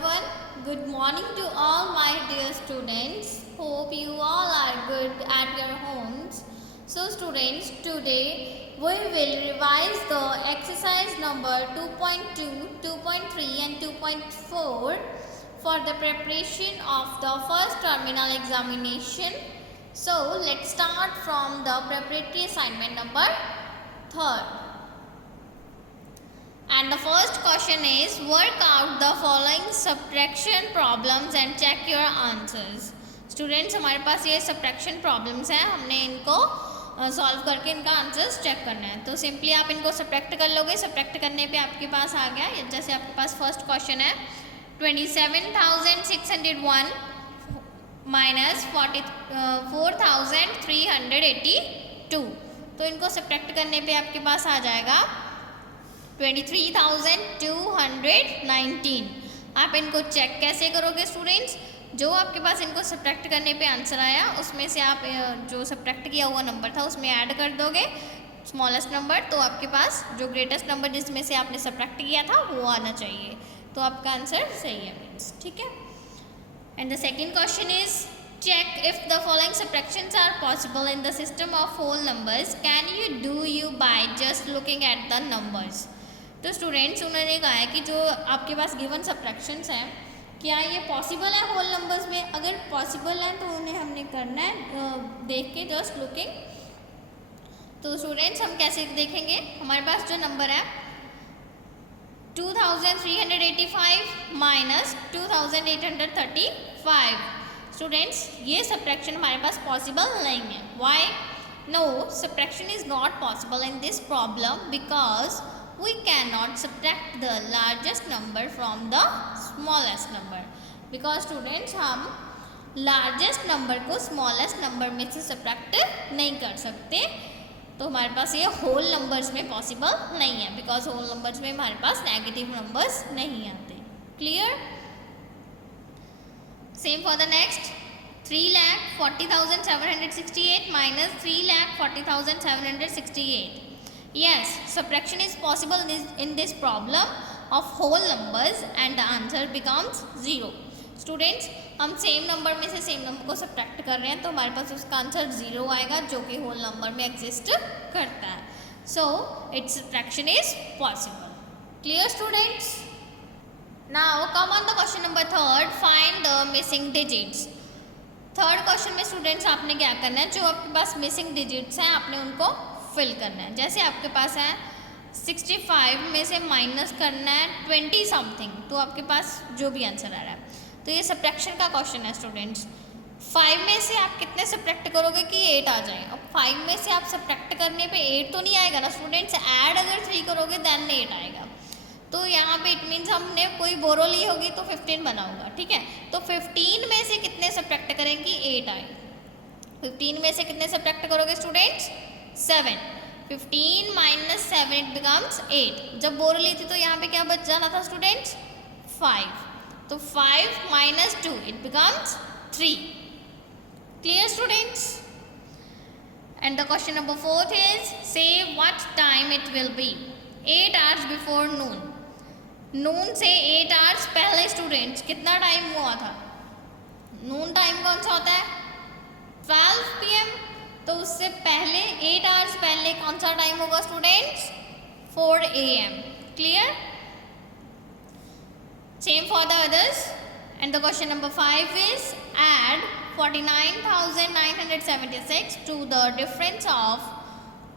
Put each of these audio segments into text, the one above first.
everyone. Good morning to all my dear students. Hope you all are good at your homes. So students, today we will revise the exercise number 2.2, 2.3 and 2.4 for the preparation of the first terminal examination. So let's start from the preparatory assignment number 3rd. And the first question is, work out the following subtraction problems and check your answers. Students, हमारे पास ये subtraction problems हैं, हमने इनको solve करके इनका answers check करना है. तो सिंपली आप इनको सब्ट्रैक्ट कर लोगे. सब्ट्रैक्ट करने पे आपके पास आ गया, जैसे आपके पास फर्स्ट क्वेश्चन है 27,601 माइनस 44,382. तो इनको सब्ट्रैक्ट करने पे आपके पास आ जाएगा 23,219. आप इनको चेक कैसे करोगे स्टूडेंट्स? जो आपके पास इनको सब्ट्रैक्ट करने पे आंसर आया उसमें से आप जो सब्ट्रैक्ट किया हुआ नंबर था उसमें ऐड कर दोगे स्मॉलेस्ट नंबर, तो आपके पास जो ग्रेटेस्ट नंबर जिसमें से आपने सब्ट्रैक्ट किया था वो आना चाहिए. तो आपका आंसर सही है मीन्स, ठीक है. And the second question is, check if the following subtractions are possible in the system of whole numbers. Can you by just looking at the numbers? तो स्टूडेंट्स उन्होंने कहा है कि जो आपके पास गिवन सब्ट्रैक्शंस हैं क्या ये पॉसिबल है होल नंबर्स में. अगर पॉसिबल है तो उन्हें हमने करना है देख के जस्ट लुकिंग. तो स्टूडेंट्स हम कैसे देखेंगे? हमारे पास जो नंबर है 2,385 माइनस 2,835. स्टूडेंट्स ये सब्ट्रैक्शन हमारे पास पॉसिबल नहीं है. Why? No, subtraction is not possible in this problem because we cannot subtract the largest number from the smallest number. because students हम largest number को smallest number में से subtract नहीं कर सकते. तो हमारे पास ये whole numbers में possible नहीं है because whole numbers में हमारे पास negative numbers नहीं आते. clear? same for the next. 3,40,768 minus 3,40,768. Yes, subtraction is possible in this problem of whole numbers and the answer becomes 0. Students, हम सेम नंबर में से सेम नंबर को सब्ट्रैक्ट कर रहे हैं तो हमारे पास उसका आंसर 0 आएगा जो कि होल नंबर में एग्जिस्ट करता है. So it's subtraction is possible. Clear students? Now come on the question number 3rd. Find the missing digits. Third question में स्टूडेंट्स आपने क्या करना है, जो आपके पास मिसिंग डिजिट्स हैं आपने उनको फिल करना है. जैसे आपके पास है 65 में से माइनस करना है 20 समथिंग, तो आपके पास जो भी आंसर आ रहा है. तो ये सब्ट्रैक्शन का क्वेश्चन है स्टूडेंट्स. 5 में से आप कितने सब्ट्रैक्ट करोगे कि 8 आ जाए. अब 5 में से आप सब्ट्रैक्ट करने पे 8 तो नहीं आएगा ना स्टूडेंट्स. ऐड अगर 3 करोगे देन 8 आएगा. तो यहाँ पे इट मीन्स हमने कोई बोरो ली होगी तो 15 बना होगा. ठीक है, तो 15 में से कितने सब्ट्रैक्ट करेंगे? 8 आएगा. 15 में से कितने सब्ट्रैक्ट करोगे स्टूडेंट्स? 7. 15 minus 7 it becomes 8. जब बोरो ली थी तो यहाँ पे क्या बच जाना था स्टूडेंट्स? 5. तो 5 minus 2 it becomes 3. Clear students? And the question number 4th is, say what time it will be. 8 hours before noon. नून से 8 hours पहले स्टूडेंट्स कितना टाइम हुआ था? नून टाइम कौन सा होता है? 12 PM. तो उससे पहले 8 hours पहले कौन सा टाइम होगा students? 4 AM. Clear? Same for the others. And the question number 5 is, add 49,976 to the difference of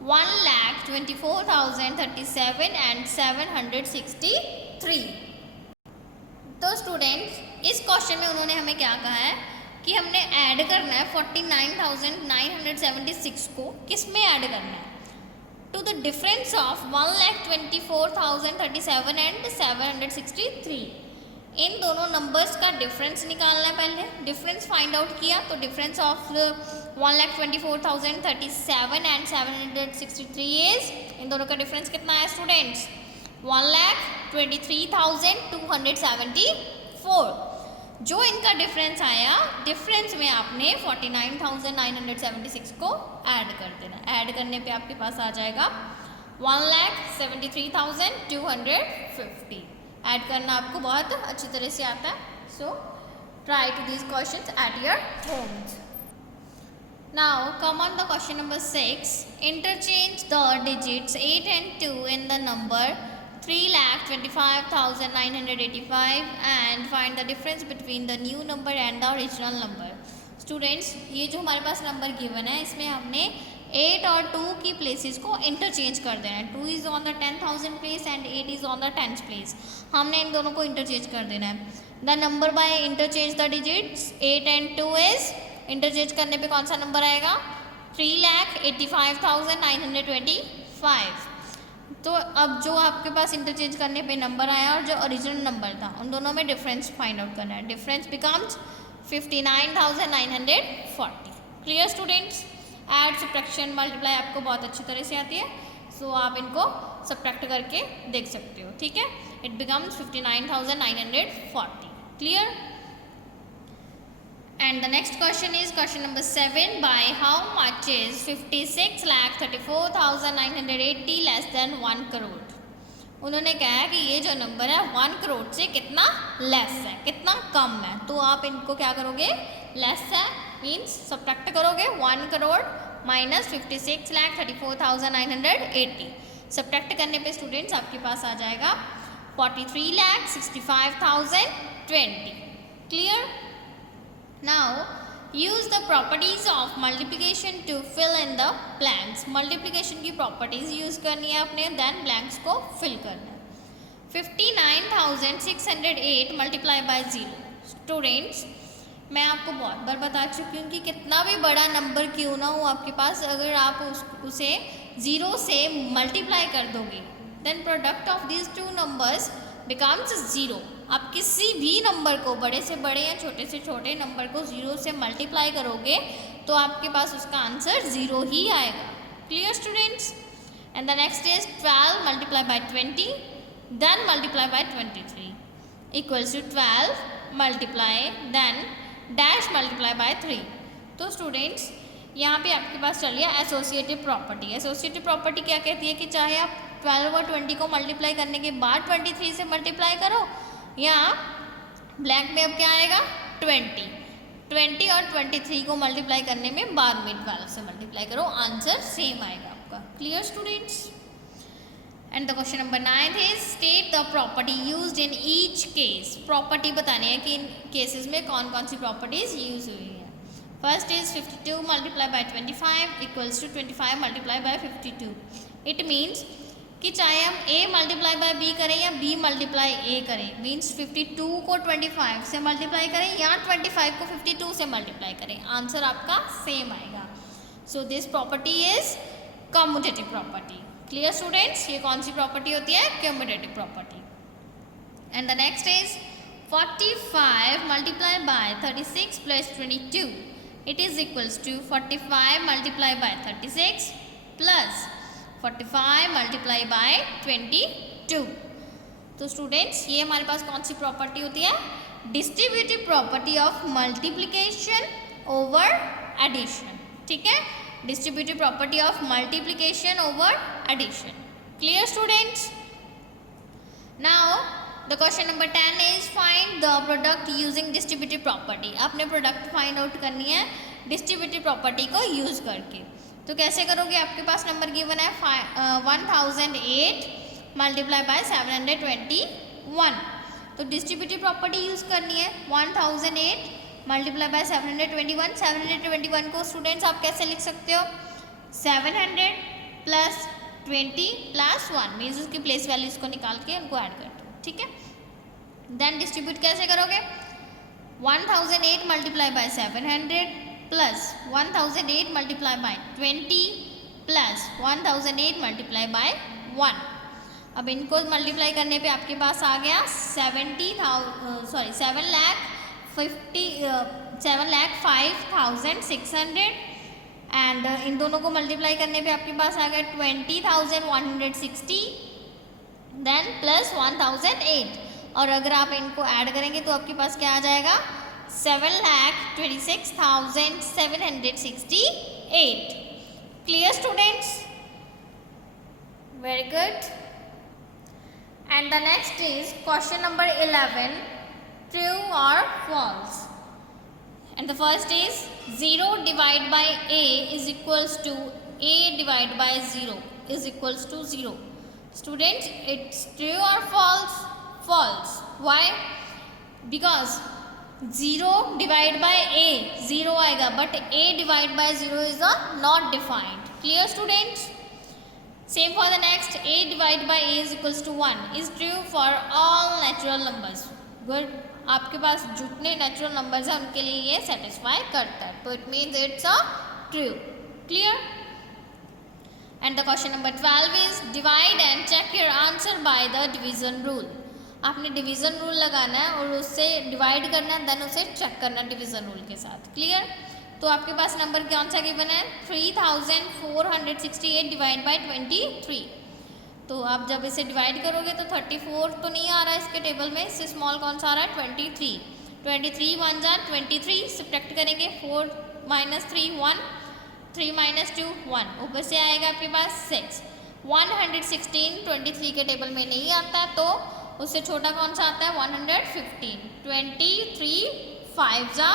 1,24,037 and 763. तो स्टूडेंट्स इस क्वेश्चन में उन्होंने हमें क्या कहा है कि हमने ऐड करना है 49,976 को. किस में ऐड करना है? To the difference of 1,24,037 and 763. इन दोनों नंबर्स का डिफरेंस निकालना है. पहले डिफरेंस फाइंड आउट किया तो डिफरेंस ऑफ 1,24,037 एंड 763 इज, इन दोनों का डिफरेंस कितना है स्टूडेंट्स? 1,23,274. जो इनका डिफरेंस आया, डिफरेंस में आपने 49,976 को ऐड कर देना. ऐड करने पे आपके पास आ जाएगा 1,73,250. ऐड करना आपको बहुत अच्छी तरह से आता है. So try to these questions at your homes. Now come on the question number 6. Interchange the digits 8 and 2 in the number 3,25,985 and find the difference between the new number and the original number. Students, ये जो हमारे पास number given है इसमें हमने 8 और 2 की places को interchange कर देना है. 2 is on the 10,000 place and 8 is on the 10th place. हमने इन दोनों को इंटरचेंज कर देना है. The number by interchange the digits 8 and 2 is, interchange करने पे कौन सा नंबर आएगा? 3,85,925. तो अब जो आपके पास इंटरचेंज करने पे नंबर आया और जो ओरिजिनल नंबर था उन दोनों में डिफरेंस फाइंड आउट करना है. Difference becomes 59,940. Clear students? Add, subtraction, multiply आपको बहुत अच्छी तरह से आती है. सो आप इनको सब्ट्रैक्ट करके देख सकते हो. ठीक है, it becomes 59,940. Clear? And the next question is question number 7. By how much is 56,34,980 less than 1 crore? उन्होंने कहा है कि ये जो नंबर है 1 करोड़ से कितना लेस है, कितना कम है. तो आप इनको क्या करोगे? लेस है मीन्स सब्ट्रैक्ट करोगे 1 करोड़ माइनस 56,34,980. सब्ट्रैक्ट करने पे स्टूडेंट्स आपके पास आ जाएगा 43,65,020. Clear? Now use the properties of multiplication to fill in the blanks. Multiplication की properties use करनी है आपने, then blanks को fill करना है. 59,608 multiply by 0. Students, मैं आपको बहुत बार बता चुकी हूँ कि कितना भी बड़ा नंबर क्यों ना हो आपके पास, अगर आप उसे 0 से मल्टीप्लाई कर दोगे then product of these two numbers becomes 0. आप किसी भी नंबर को, बड़े से बड़े या छोटे से छोटे नंबर को 0 से मल्टीप्लाई करोगे तो आपके पास उसका आंसर 0 ही आएगा. Clear students? And the next is 12 multiply by 20 then multiply by 23 equals to 12 multiply then dash multiply by 3. तो स्टूडेंट्स यहाँ पे आपके पास चलिए एसोसिएटिव प्रॉपर्टी. एसोसिएटिव प्रॉपर्टी क्या कहती है कि चाहे आप 12 और 20 को मल्टीप्लाई करने के बाद 23 से मल्टीप्लाई करो या ब्लैंक में अब क्या आएगा 20 और 23 को मल्टीप्लाई करने में बाद में 12 से मल्टीप्लाई करो, आंसर सेम आएगा आपका. Clear students? And the question number 9 is state the property used in each case. Property बतानी है कि इन केसेस में कौन कौन सी प्रॉपर्टीज यूज हुई है. First is 52 multiply by 25 equals to 25 multiply by 52. It means कि चाहे हम a मल्टीप्लाई बाय b करें या b मल्टीप्लाई a करें, मीन्स 52 को 25 से मल्टीप्लाई करें या 25 को 52 से मल्टीप्लाई करें, आंसर आपका सेम आएगा. So this property is commutative property. Clear students? ये कौन सी प्रॉपर्टी होती है? Commutative property. And the next is 45 multiply by 36 plus 22. It is equals to 45 multiply by 36 plus 45 multiply by 22. तो स्टूडेंट्स ये हमारे पास कौन सी प्रॉपर्टी होती है? Distributive property of multiplication over addition. ठीक है, distributive property of multiplication over addition. Clear students? Now the question number 10 is find the product using distributive property. आपने प्रोडक्ट फाइंड आउट करनी है डिस्ट्रीब्यूटिव प्रॉपर्टी को use करके. तो कैसे करोगे? आपके पास नंबर गिवन है 1008 मल्टीप्लाई बाय 721. तो डिस्ट्रीब्यूटिव प्रॉपर्टी यूज़ करनी है. 1008 मल्टीप्लाई बाय 721. 721 को स्टूडेंट्स आप कैसे लिख सकते हो? 700 प्लस 20 प्लस 1 मीन्स उसकी प्लेस वैल्यूज़ को निकाल के उनको ऐड कर दो. ठीक है, देन डिस्ट्रीब्यूट कैसे करोगे? 1008 multiply by 700 plus 1008 multiply by 20 plus 1008 multiply by 1. अब इनको मल्टीप्लाई करने पे आपके पास आ गया 7,05,600 एंड इन दोनों को मल्टीप्लाई करने पे आपके पास आ गया 20,160 देन प्लस 1008. और अगर आप इनको ऐड करेंगे तो आपके पास क्या आ जाएगा? 7,26,768. Clear students? Very good. And the next is question number 11, true or false. And the first is 0 divided by a is equals to a divided by 0 is equals to 0. Students, it's true or false? False. Why? Because 0 divided by a 0 आएगा, but a divided by 0 is not defined. Clear students? Same for the next, a divided by a is equals to 1 is true for all natural numbers. Good. आपके पास जितने natural numbers हैं उनके लिए ये satisfy करता है, तो it means it's a true. Clear? And the question number 12 is divide and check your answer by the division rule. आपने डिवीजन रूल लगाना है और उससे डिवाइड करना है, देन उसे चेक करना डिवीजन रूल के साथ. क्लियर? तो आपके पास नंबर कौन सा गिवन है? 3468 डिवाइड बाय 23. तो आप जब इसे डिवाइड करोगे तो 34 तो नहीं आ रहा है इसके टेबल में, इससे स्मॉल कौन सा आ रहा है? 23. 23 1 जा 23, सब्ट्रैक्ट करेंगे 4 - 3 1, 3 - 2 1, ऊपर से आएगा आपके पास 6. 116 23 के टेबल में नहीं आता है, तो उससे छोटा कौन सा आता है? 115. 23 5 जा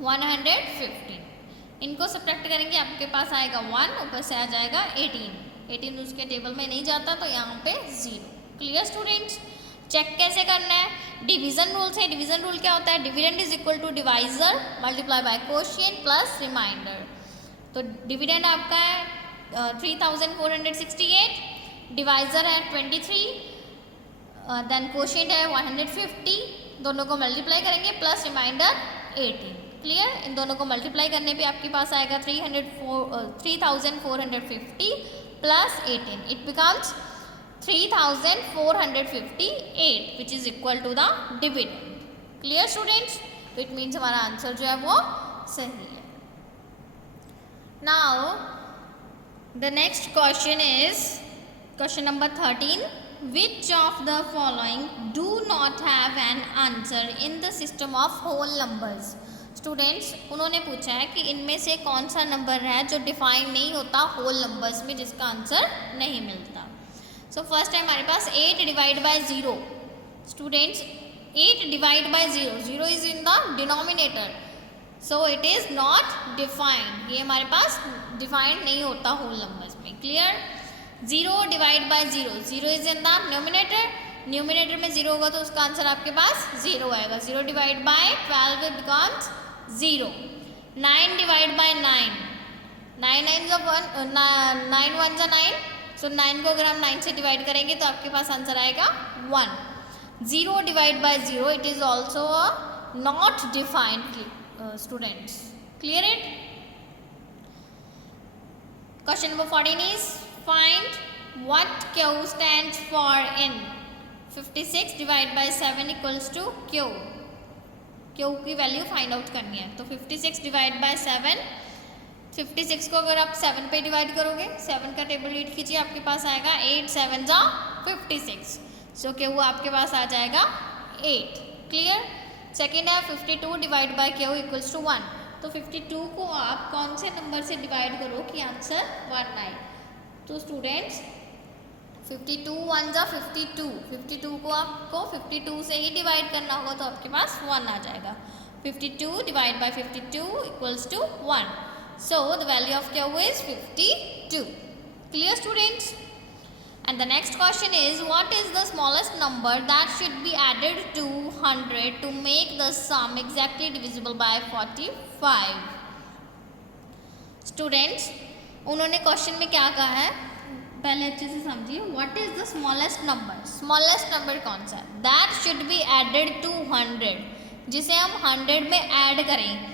115. इनको सब्ट्रैक्ट करेंगे, आपके पास आएगा 1, ऊपर से आ जाएगा 18. 18 उसके टेबल में नहीं जाता, तो यहाँ पे 0. Clear students? चेक कैसे करना है? डिवीजन रूल से. डिवीजन रूल क्या होता है? Dividend is equal to divisor multiply by quotient plus remainder. तो डिविडेंड आपका है 3468, डिवाइजर है 23, देन कोशिएंट है 150, दोनों को मल्टीप्लाई करेंगे प्लस रिमाइंडर 18. क्लियर? इन दोनों को मल्टीप्लाई करने पे आपके पास आएगा 3450 plus 18. It becomes 3458 which is equal to the dividend. Clear students? तो इट मीन्स हमारा आंसर जो है वो सही है. Now the next question is question number 13. Which of the following do not have an answer in the system of whole numbers? Students, उन्होंने पूछा है कि इनमें से कौन सा नंबर है जो डिफाइन नहीं होता होल नंबर्स में, जिसका आंसर नहीं मिलता. सो फर्स्ट है हमारे पास 8 divide by 0. Students, 8 divide by 0, 0 is in the denominator, so it is not defined. ये हमारे पास डिफाइंड नहीं होता होल नंबर्स में. Clear? 0 divide by 0, 0 is in the numerator. Numerator में 0 होगा तो उसका आंसर आपके पास 0 आएगा. 0 divide bye 12 becomes 0. 9 divide by 9, 9 9 जा 1, 9 1 जा 9, सो 9 को अगर हम 9 से डिवाइड करेंगे तो आपके पास आंसर आएगा 1. 0 divide by 0, it is also not defined students. Clear it? Question number 14 is find what Q stands for in 56 divide by 7 equals to Q. Q की वैल्यू फाइंड आउट करनी है. तो 56 डिवाइड बाय 7, 56 को अगर आप 7 पे divide करोगे, 7 का टेबल रीड कीजिए, आपके पास आएगा 8 7 जा 56. सो Q आपके पास आ जाएगा 8. क्लियर? सेकेंड है 52 divide by Q equals to 1. तो 52 को आप कौन से नंबर से डिवाइड करो कि आंसर 1 आए? तो स्टूडेंट्स, 52 1 जा 52, 52 को आपको 52 से ही डिवाइड करना होगा, तो आपके पास 1 आ जाएगा. 52 divide by 52 equals to 1. So the value of Q is 52. Clear students? And the next question is what is the smallest number that should be added to 100 to make the sum exactly divisible by 45. Students, उन्होंने question में क्या कहा है पहले अच्छे से समझिए. What is the smallest number? Smallest number कौन सा है? That should be added to 100, जिसे हम 100 में ऐड करें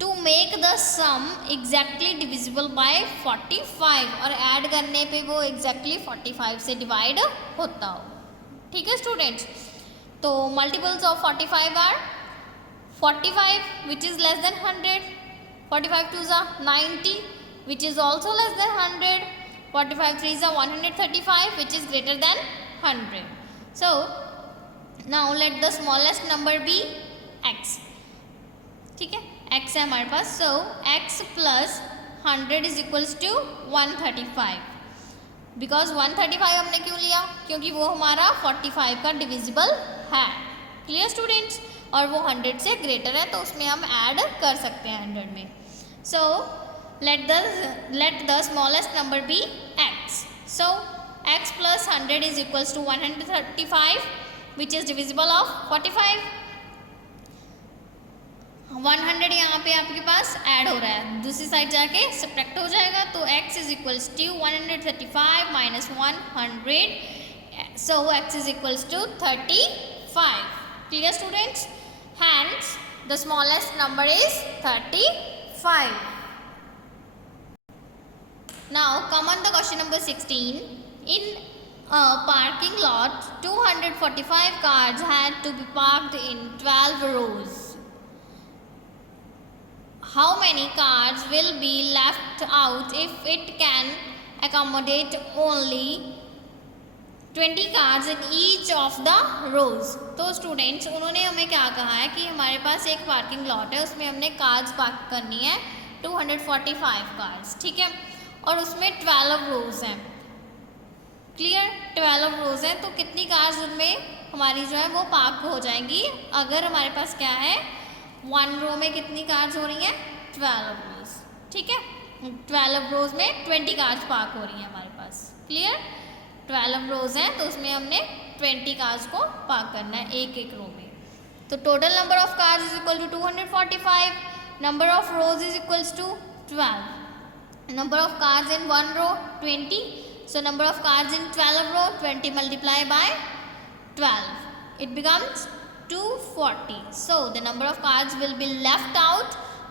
to make the sum exactly divisible by 45, और ऐड करने पे वो एग्जैक्टली 45 से डिवाइड होता हो. ठीक है स्टूडेंट्स? तो multiples of 45 are 45 which is less than 100, 45 2 जा 90 which is also less than 100, 45 3 is 135 which is greater than 100. So now let the smallest number be x. ठीक है? x है हमारे पास. So x plus 100 is equals to 135. Because 135 हमने क्यों लिया, क्योंकि वो हमारा 45 का डिविजिबल है। क्लियर स्टूडेंट्स, और वो 100 से ग्रेटर है तो उसमें हम ऐड कर सकते हैं 100 में। सो let the smallest number be x. So x plus 100 is equals to 135, which is divisible of 45. 100 यहाँ पे आपके पास ऐड हो रहा है, दूसरी साइड जाके सब्ट्रैक्ट हो जाएगा, तो x is equals to 135 minus 100, so x is equals to 35. Clear students? Hence the smallest number is 35. Now come on the question number 16. In a parking lot, 245 cars had to be parked in 12 rows. How many cars will be left out if it can accommodate only 20 cars in each of the rows? तो students उन्होंने हमें क्या कहा है कि हमारे पास एक parking lot है, उसमें हमने कार्स पार्क करनी है 245 कार्स, ठीक है, और उसमें 12 रोज हैं। क्लियर, 12 रोज हैं, तो कितनी कार्स उनमें हमारी जो है वो पार्क हो जाएंगी। अगर हमारे पास क्या है, 1 रो में कितनी कार्स हो रही हैं, 12 रोज, ठीक है, 12 रोज में 20 कार्स पार्क हो रही हैं हमारे पास। क्लियर, 12 रोज हैं तो उसमें हमने 20 कार्स को पार्क करना है एक एक रो में। तो total number of cars is equal to 245, number of rows is equals to 12, number of cars in 1 row 20, so number of cars in 12 row 20 multiplied by 12, it becomes 240. So the number of cars will be left out,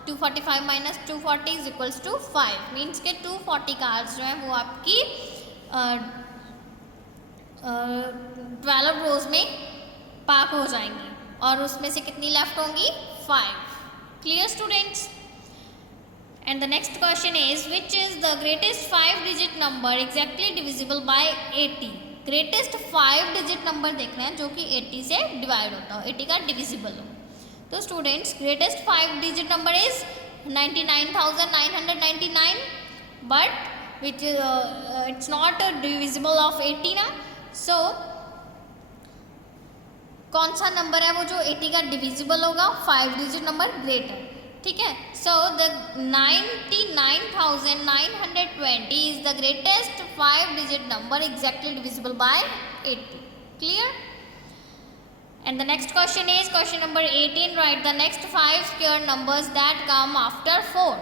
245 minus 240 is equals to 5, means के 240 cars जो है वो आपकी 12 rows में park हो जाएंगी और उसमें से कितनी लेफ्ट होंगी, 5। Clear students? And the next question is, which is the greatest 5-digit number exactly divisible by 80? Greatest 5 digit number देखना है जो कि 80 से डिवाइड होता हो, 80 का डिविजिबल हो। तो students greatest 5 digit number is 99,999, but which it's not divisible of 80 ना। सो कौन सा नंबर है वो जो 80 का डिविजिबल होगा, 5 डिजिट नंबर ग्रेटर, ठीक है। So the 99,920 is the greatest 5 digit number exactly divisible bye 80। Clear? And the next question is question number 18, right the next 5 square numbers that come after 4।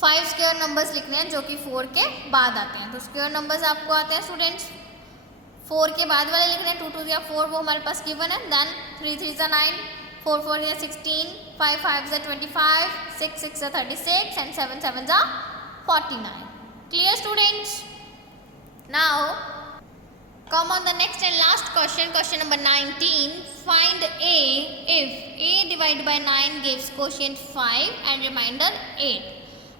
5 square numbers लिखने हैं जो कि 4 के बाद आते हैं। तो स्क्वायर नंबर्स आपको आते हैं स्टूडेंट्स, 4 के बाद वाले लिखने हैं, 2 2 या 4 वो हमारे पास गिवन है, देन 3 3 या 9, 4 4 या 16, 5 5 या 25, 6 6 या 36 and 7 7 या 49। Clear students? Now come on the next and last question, question number 19. Find A if A divided by 9 gives quotient 5 and remainder 8.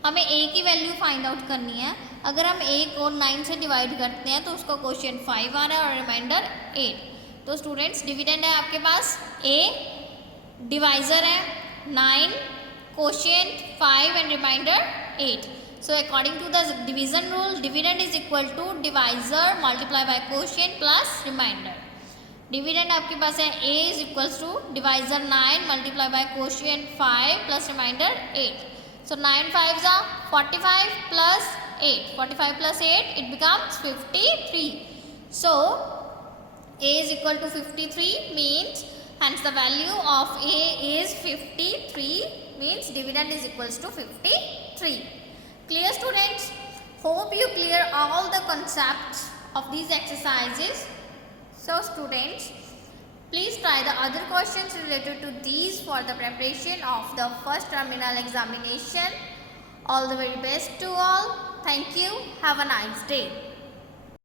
हमें A की वैल्यू फाइंड आउट करनी है। अगर हम A को 9 से डिवाइड करते हैं तो उसका क्वोशिएंट 5 आ रहा है और रिमाइंडर 8। तो स्टूडेंट्स डिविडेंड है आपके पास A, डिवाइजर है 9, quotient 5 and remainder 8। So according to the division rule, dividend is equal to divisor multiply by quotient plus remainder. Dividend आपके पास है A is equals to divisor 9 multiply by quotient 5 plus remainder 8। So 9 5s are 45 plus 8. 45 plus 8, it becomes 53. So A is equal to 53 means, hence the value of A is 53 means dividend is equals to 53. Clear students? Hope you clear all the concepts of these exercises. So students, please try the other questions related to these for the preparation of the first terminal examination. All the very best to all. Thank you. Have a nice day.